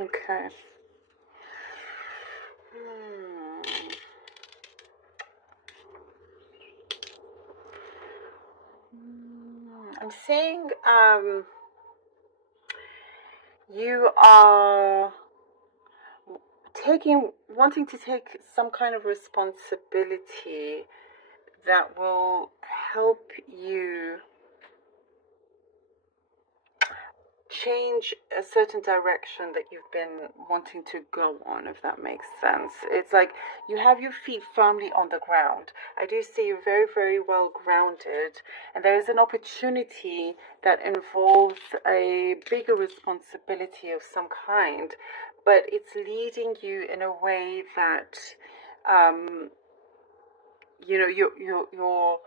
Okay. I'm seeing you are wanting to take some kind of responsibility that will help you change a certain direction that you've been wanting to go on, if that makes sense. It's like you have your feet firmly on the ground. I do see you very, very well grounded, and there is an opportunity that involves a bigger responsibility of some kind, but it's leading you in a way that you're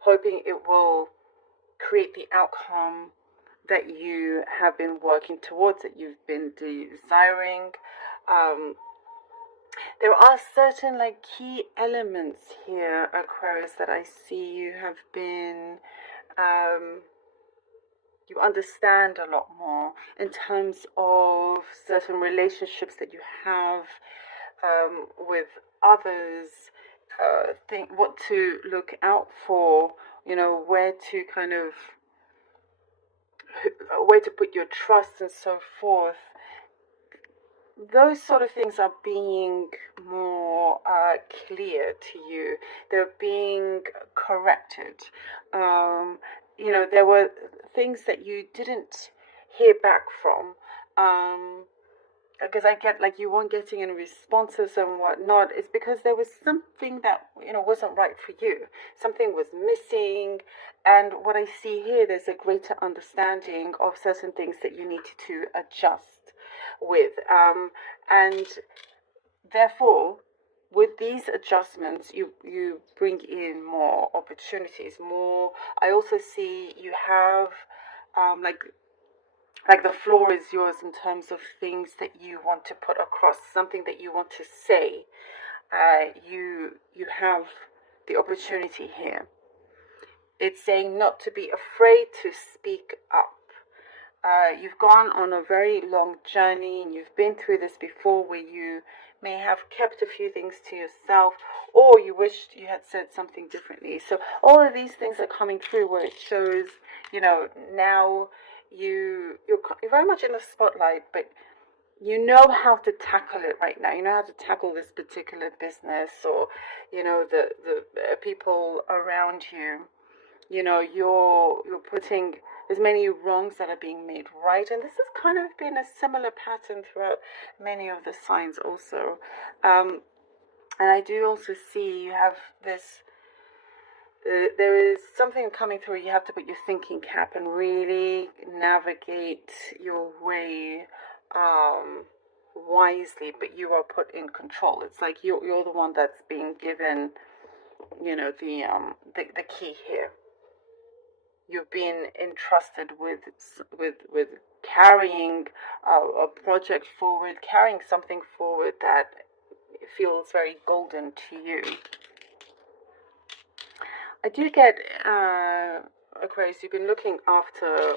hoping it will create the outcome that you have been working towards, that you've been desiring. There are certain key elements here, Aquarius, that I see you have been you understand a lot more in terms of certain relationships that you have with others. Think what to look out for, where to where to put your trust and so forth. Those sort of things are being more clear to you. They're being corrected. There were things that you didn't hear back from. Because I get you weren't getting any responses and whatnot. It's because there was something that wasn't right for you. Something was missing, and what I see here, there's a greater understanding of certain things that you need to adjust with, and therefore, with these adjustments, you bring in more opportunities. More. I also see you have like the floor is yours in terms of things that you want to put across, something that you want to say. You have the opportunity here. It's saying not to be afraid to speak up. You've gone on a very long journey, and you've been through this before, where you may have kept a few things to yourself, or you wished you had said something differently. So all of these things are coming through, where it shows, now you're very much in the spotlight, but you know how to tackle it right now. You know how to tackle this particular business, or the people around you. You're putting as many wrongs that are being made right, and this has kind of been a similar pattern throughout many of the signs also. And I do also see you have this. There is something coming through. You have to put your thinking cap and really navigate your way wisely, but you are put in control. It's like you're the one that's being given, the key here. You've been entrusted with carrying a project forward, carrying something forward that feels very golden to you. I do get, Aquarius, you've been looking after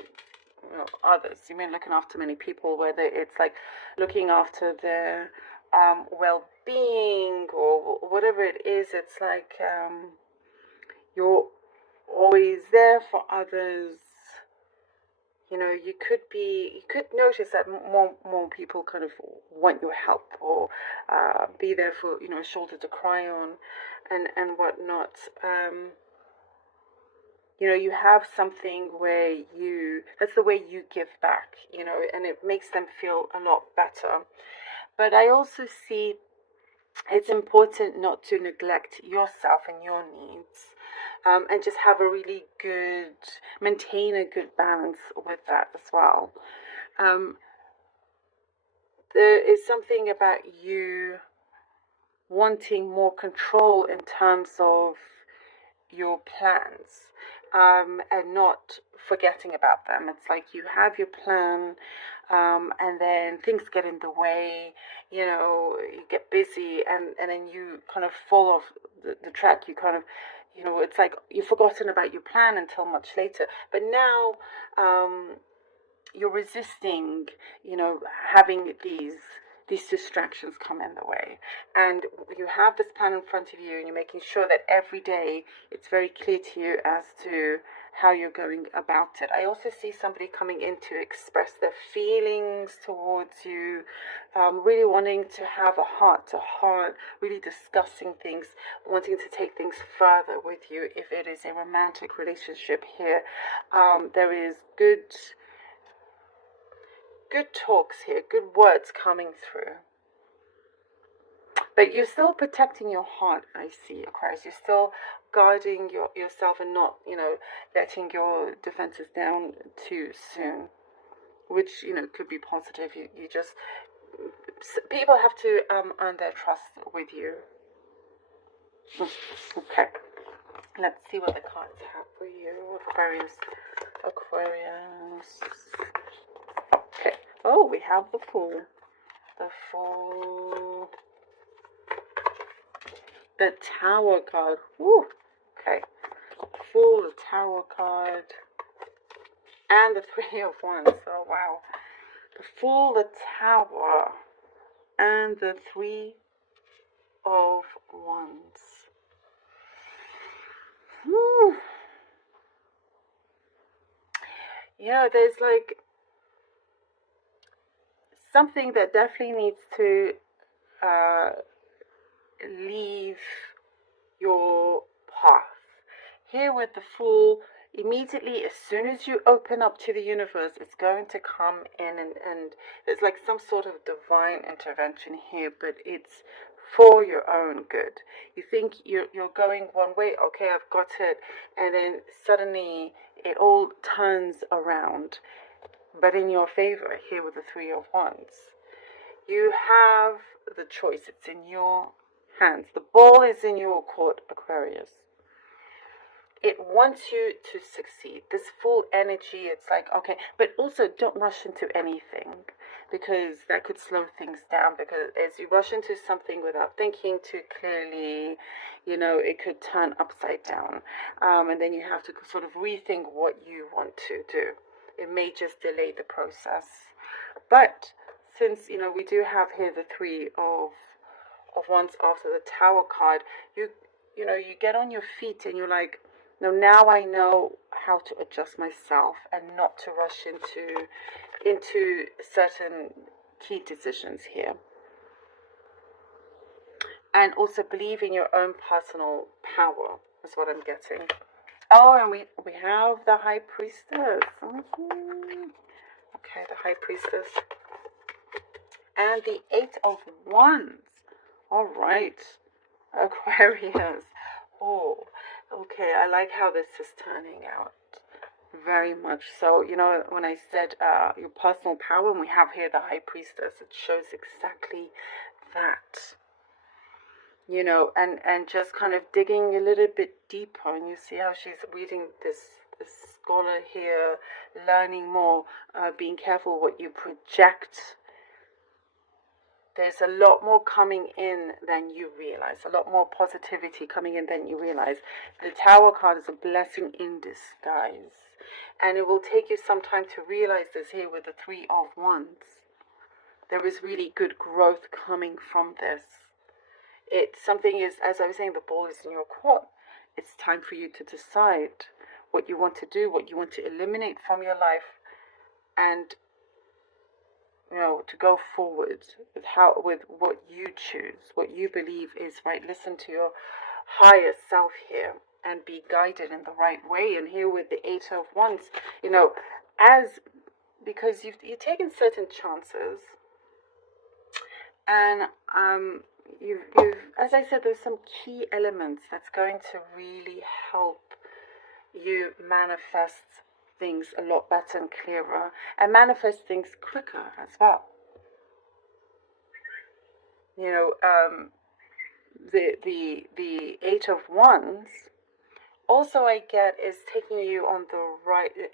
others. You've been looking after many people, whether it's like looking after their well-being or whatever it is. It's like you're always there for others. You could notice that more people kind of want your help, or be there for a shoulder to cry on, and whatnot. You have something where that's the way you give back, and it makes them feel a lot better. But I also see it's important not to neglect yourself and your needs, and just maintain a good balance with that as well. There is something about you wanting more control in terms of your plans, and not forgetting about them. It's like you have your plan, and then things get in the way, you get busy, and then you kind of fall off the track. You kind of, it's like you've forgotten about your plan until much later. But now, you're resisting, having these distractions come in the way. And you have this plan in front of you, and you're making sure that every day it's very clear to you as to how you're going about it. I also see somebody coming in to express their feelings towards you, really wanting to have a heart to heart, really discussing things, wanting to take things further with you. If it is a romantic relationship here, there is good talks here, good words coming through. But you're still protecting your heart, I see, Aquarius. You're still guarding yourself and not, letting your defenses down too soon, which, could be positive. You just, people have to earn their trust with you. Okay. Let's see what the cards have for you, Aquarius. Okay. Oh, we have the Fool. The Fool. The Tower card. Woo. Okay. Fool, the Tower card. And the Three of Wands. Oh, wow. The Fool, the Tower. And the Three of Wands. There's like something that definitely needs to leave your path. Here with the Fool, immediately as soon as you open up to the universe, it's going to come in, and there's like some sort of divine intervention here, but it's for your own good. You think you're going one way, okay, I've got it, and then suddenly it all turns around, but in your favor here with the Three of Wands. You have the choice. It's in your hands. The ball is in your court, Aquarius. It wants you to succeed. This full energy, it's like, okay, but also don't rush into anything, because that could slow things down, because as you rush into something without thinking too clearly, it could turn upside down. And then you have to sort of rethink what you want to do. It may just delay the process. But since, we do have here the Three of Wands after the Tower card, you get on your feet and you're like, no, now I know how to adjust myself and not to rush into certain key decisions here. And also believe in your own personal power is what I'm getting. Oh, and we have the High Priestess. Okay, the High Priestess. And the Eight of Wands. All right, Aquarius. Oh, okay, I like how this is turning out. Very much so. When I said your personal power, and we have here the High Priestess, it shows exactly that. And just kind of digging a little bit deeper, and you see how she's reading this scholar here, learning more, being careful what you project. There's a lot more coming in than you realize, a lot more positivity coming in than you realize. The Tower card is a blessing in disguise, and it will take you some time to realize this here with the Three of Wands. There is really good growth coming from this. Something is, as I was saying, the ball is in your court. It's time for you to decide what you want to do, what you want to eliminate from your life, and to go forward with what you choose, what you believe is right. Listen to your higher self here and be guided in the right way. And here with the Eight of Wands, because you've taken certain chances, and you've as I said, there's some key elements that's going to really help you manifest things a lot better and clearer, and manifest things quicker as well. The Eight of Wands also, I get, is taking you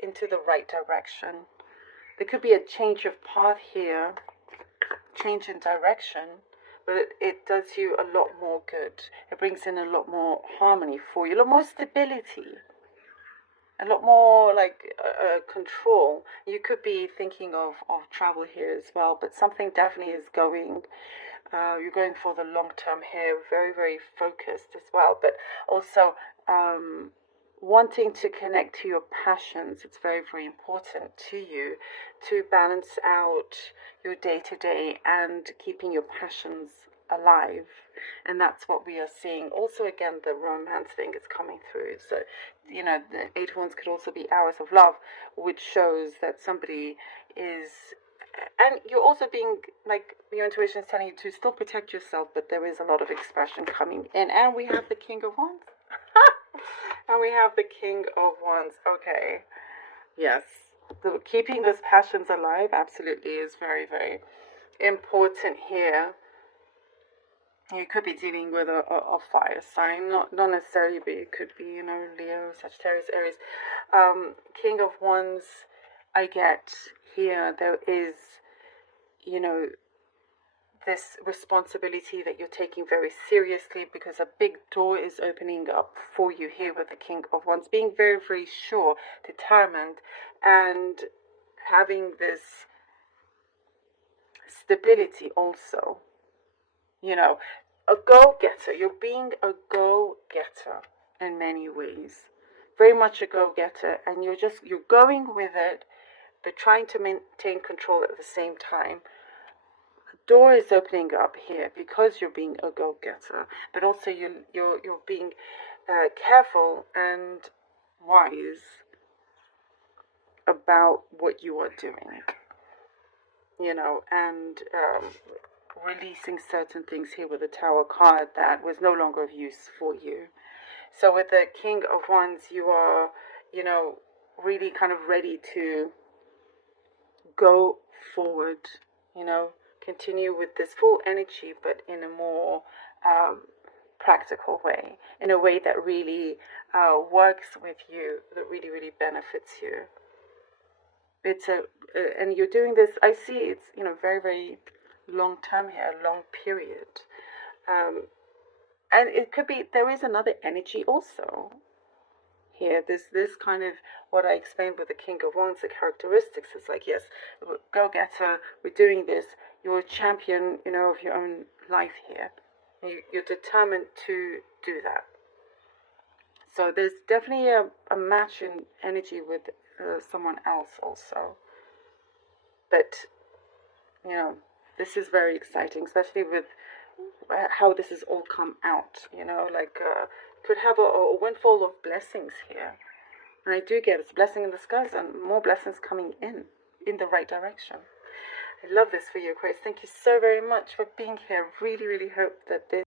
into the right direction. There could be a change of path here, change in direction, but it does you a lot more good. It brings in a lot more harmony for you, a lot more stability. a lot more like control. You could be thinking of travel here as well, but something definitely is going. You're going for the long term here, very, very focused as well, but also wanting to connect to your passions. It's very, very important to you to balance out your day to day and keeping your passions alive. And that's what we are seeing. Also, again, the romance thing is coming through. So, you know, the eight of wands could also be hours of love, which shows that somebody is, and you're also being like, your intuition is telling you to still protect yourself, but there is a lot of expression coming in. And we have the King of Wands. And we have the King of Wands. Okay. Yes. Keeping those passions alive absolutely is very, very important here. You could be dealing with a fire sign, not necessarily, but it could be, you know, Leo, Sagittarius, Aries. King of Wands, I get here, there is, you know, this responsibility that you're taking very seriously, because a big door is opening up for you here with the King of Wands, being very, very sure, determined, and having this stability also. You know, a go-getter. You're being a go-getter in many ways. Very much a go-getter, and you're going with it, but trying to maintain control at the same time. A door is opening up here because you're being a go-getter, but also you're being careful and wise about what you are doing. You know, and releasing certain things here with the Tower card that was no longer of use for you. So with the King of Wands, you are, you know, really kind of ready to go forward, you know, continue with this full energy, but in a more practical way, in a way that really works with you, that really, really benefits you. It's and you're doing this, I see it's, you know, very, very long term here, long period. And it could be, there is another energy also here. This kind of, what I explained with the King of Wands, the characteristics is like, yes, go-getter, we're doing this. You're a champion, you know, of your own life here. You're determined to do that. So there's definitely a match in energy with someone else also. But, you know, this is very exciting, especially with how this has all come out, you know, like could have a windfall of blessings here. And I do get it's blessing in the skies and more blessings coming in the right direction. I love this for you, Aquarius. Thank you so very much for being here. Really, really hope that this